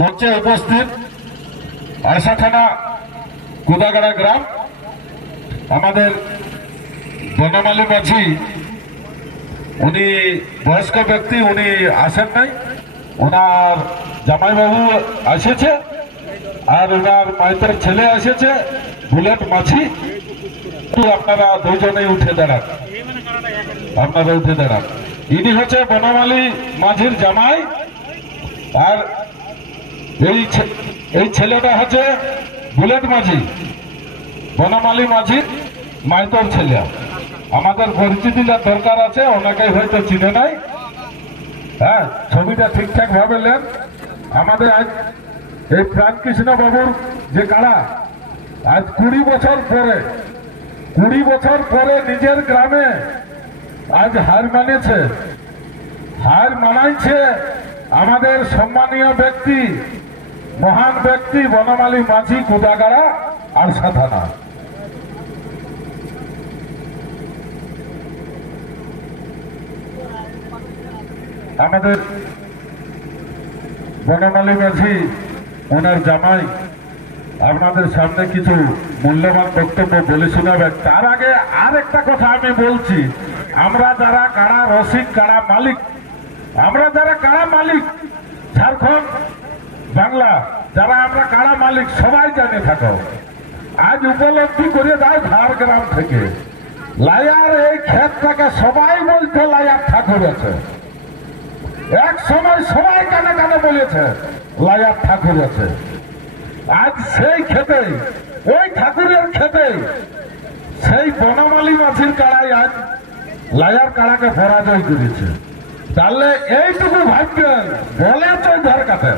মঞ্চে উপস্থিত আরসা থানা কুদাগাড়া গ্রাম আমাদের বনমালী মাঝি, উনি বয়স্ক ব্যক্তি, উনি আসেন নাই, ওনার জামাইবাবু এসেছে আর ওনার মাইতের ছেলে এসেছে বুলেট মাঝি। আপনারা দুজনেই উঠে দাঁড়ান, আপনারা উঠে দাঁড়ান। ইনি হচ্ছে বনমালী মাঝির জামাই আর এই ছেলেটা হচ্ছে বুলেট মাঝি, বনমালী মাঝির মাইতর ছেলে। আমাদের পরিচিতি দরকার আছে, ওনাকে হয়তো চিনে নাই। হ্যাঁ, ছবিটা ঠিকঠাক ভাবে নেন। আমাদের আজ এই প্রাণকৃষ্ণ বাবুর যে কাড়া, আজ 20 বছর পরে নিজের গ্রামে আজ হার মানেছে, হার মানাইছে আমাদের সম্মানীয় ব্যক্তি, মহান ব্যক্তি বনমালী মাঝি, কুদাগাড়া আরসা থানা। আমাদের বনমালী মাঝি ওনার জামাই আপনাদের সামনে কিছু মূল্যবান বক্তব্য বলে শোনাবেন। তার আগে আর একটা কথা আমি বলছি, আমরা যারা কাড়া রসিক, কাড়া মালিক, আমরা যারা কাড়া মালিক ঝাড়খণ্ড বাংলা, যারা আমরা কাড়া মালিক সবাই জানে থাকো, আজ উপলব্ধি করে যায় ঝাড়গ্রাম থেকে লায়ার এই ক্ষেতটাকে সবাই বলছে লায়ার ঠাকুর আছে। এক সময় সবাই কানে কানে বলেছে লায়ার ঠাকুর আছে। আজ সেই খেতে, ওই ঠাকুরের খেতে সেই বনমালী মাঝির কাড়াই আজ লায়ার কাড়াকে পরাজয় করেছে। তাহলে এইটুকু ভাববেন, বলে চৌধার কাটে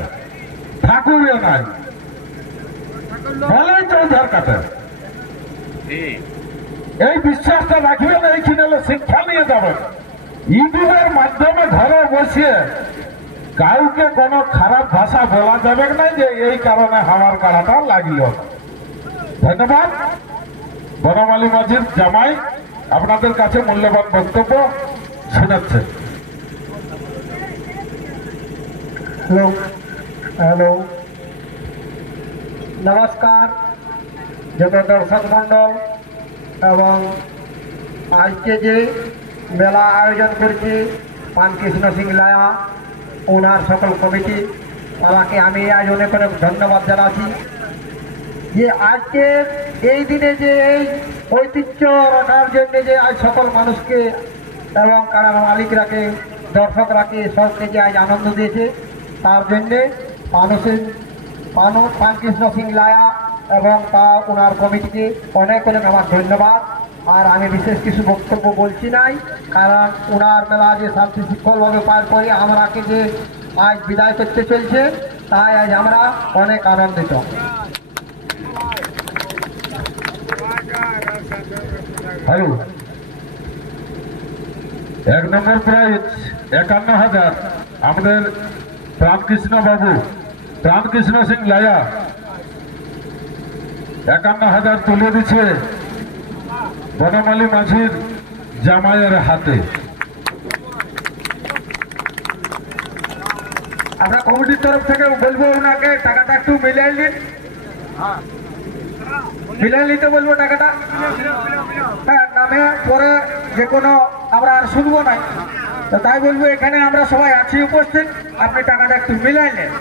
ঠাকুরে নাই, বলে চৌধার কাটে। এই বিশ্বাসটা রাখবেন, এইখানে শিক্ষা নিয়ে যাবেন। ইউটিউবের মাধ্যমে ঘরে বসিয়ে কাউকে কোনো খারাপ ভাষা বলা যাবে না যে এই কারণে আমার কাড়াটা লাগল। ধন্যবাদ। বনমালী মাঝির জামাই আপনাদের কাছে মূল্যবান বক্তব্য শোনাচ্ছেন। হ্যালো হ্যালো, নমস্কার যত দর্শক মণ্ডল এবং আজকে যে মেলা আয়োজন করছে প্রাণকৃষ্ণ সিং লায়া, ওনার সকল কমিটি, তাকে আমি আজ অনেক অনেক ধন্যবাদ জানাচ্ছি যে আজকে এই দিনে যে এই ঐতিহ্য রাখার জন্য যে আজ সকল মানুষকে এবং কারা মালিকরাকে, দর্শকরাকে সবকে যে আজ আনন্দ দিয়েছে, তার জন্যে প্রাণকৃষ্ণ সিং লায়া এবং ওনার কমিটিকে অনেক অনেক আমার ধন্যবাদ। আর আমি বিশেষ কিছু বক্তব্য বলছি নাই, কারণ ওনার মেলা যে শান্তি শৃঙ্খলভাবে পার করে আমরাকে যে আজ বিদায় করতে চলছে, তাই আজ আমরা অনেক আনন্দিত। হ্যালো, 1 নম্বর প্রাইজ 51,000 আমাদের প্রাণকৃষ্ণ বাবু, প্রাণকৃষ্ণ সিং লায়া 51,000 তুলে দিচ্ছে বনমালী মাঝির জামাইয়ের হাতে। আমরা কমিটির তরফ থেকে বলবো ওনাকে টাকাটা একটু মিলিয়ে নিন, মিলিয়ে নিতে বলবো টাকাটা। হ্যাঁ, নামে পরে যে কোনো আমরা আর শুনবো না, তো তাই বলবো এখানে আমরা সবাই আছি উপস্থিত, আপনি টাকাটা একটু মিলিয়ে নেন।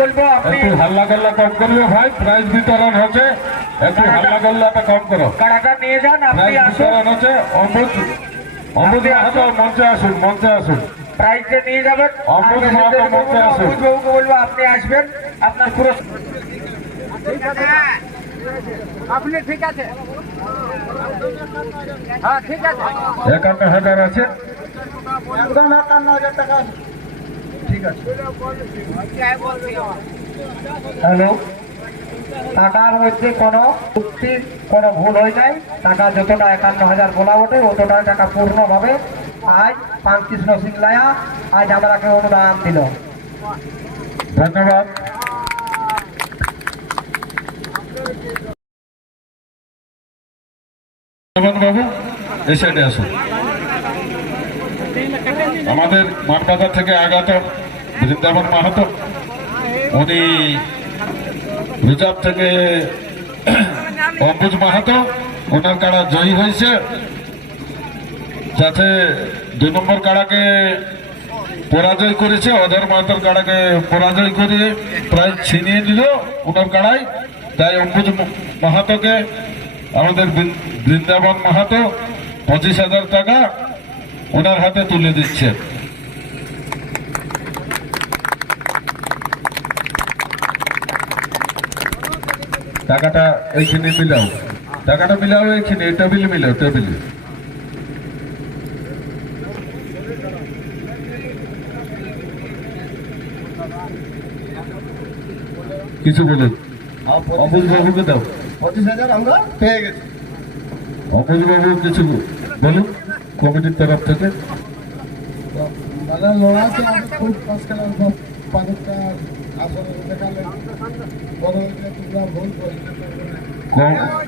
বলবো আপনি একটু হাল্লা গাল্লা কম করবে ভাই, প্রাইজ বিতরণ হচ্ছে, একটু হাল্লা গাল্লাটা কম করো। টাকাটা নিয়ে যান, আপনি বিতরণ হচ্ছে। অমৃত মাহাতো মঞ্চে আসুন, মঞ্চে আসুন। প্রাইজটা নিয়ে যাবেন। অমৃত মাহাতো মঞ্চে আসুন। বাবুকে বলবো আপনি আসবেন, আপনার পুরো আপনি ঠিক আছে। হ্যাঁ ঠিক আছে, 51,000 আছে। 51,000 টাকা ঠিক আছে। হ্যালো, টাকার মধ্যে কোনো চুক্তির কোনো ভুল হয় নাই। টাকা যতটা 51,000 বলা ওঠে অতটা টাকা পূর্ণভাবে আজ প্রাণকৃষ্ণ সিং লায়া আজ আমাকে অনুদান দিল। ধন্যবাদ। বাবু এই সাইডে আসুন। আমাদের মাঠবাজার থেকে আগত বৃন্দাবন মাহাতো, উনি রিজার্ভ থেকে অম্বুজ মাহাতো, ওনার কাড়া জয়ী হয়েছে। যাতে 2 নম্বর কাড়াকে পরাজয় করেছে, অধর মাহাতোর কাড়াকে পরাজয় করে প্রায় ছিনিয়ে নিল ওনার কাড়াই। তাই অম্বুজ মাহাতোকে আমাদের বৃন্দাবন মাহাতো 25,000 টাকা ওনার হাতে তুলে দিচ্ছে। টাকাটা এইখানে মিলাও, টাকাটা মিলাও এইখানে, টেবিলে মিলাও, টেবিলে। কিছু বলুন অবুজ বাবুকে দাও। 25,000 আমরা পেয়ে গেছি। অবুজ বাবু কিছু বলুন কমিটির তরফ থেকে। মানে লড়াইতে আমি খুব পাঁচ খেলার পাঁচটা আসলে দেখালে বড় হইলে তোমরা ভুল করলে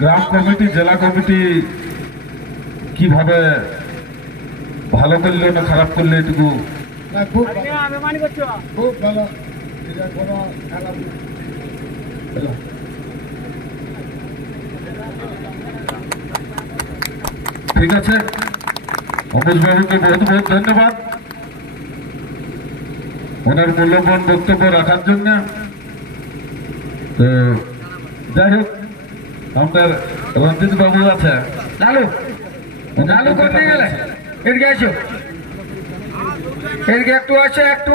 গ্রাম কমিটি, জেলা কমিটি কিভাবে ভালো করলে না খারাপ করলে এটুকু না, খুব খুব ভালো। এটা কোনো খারাপ ঠিক আছে। অমুজ বাবুকে বহুত বহুত ধন্যবাদ ওনার মূল্যবান বক্তব্য রাখার জন্য। তো যাই হোক, আমাদের রঞ্জিত বাবু আছে। লালু লালু করতে গেলে এদিকে আসো, এদিকে একটু আসো, একটু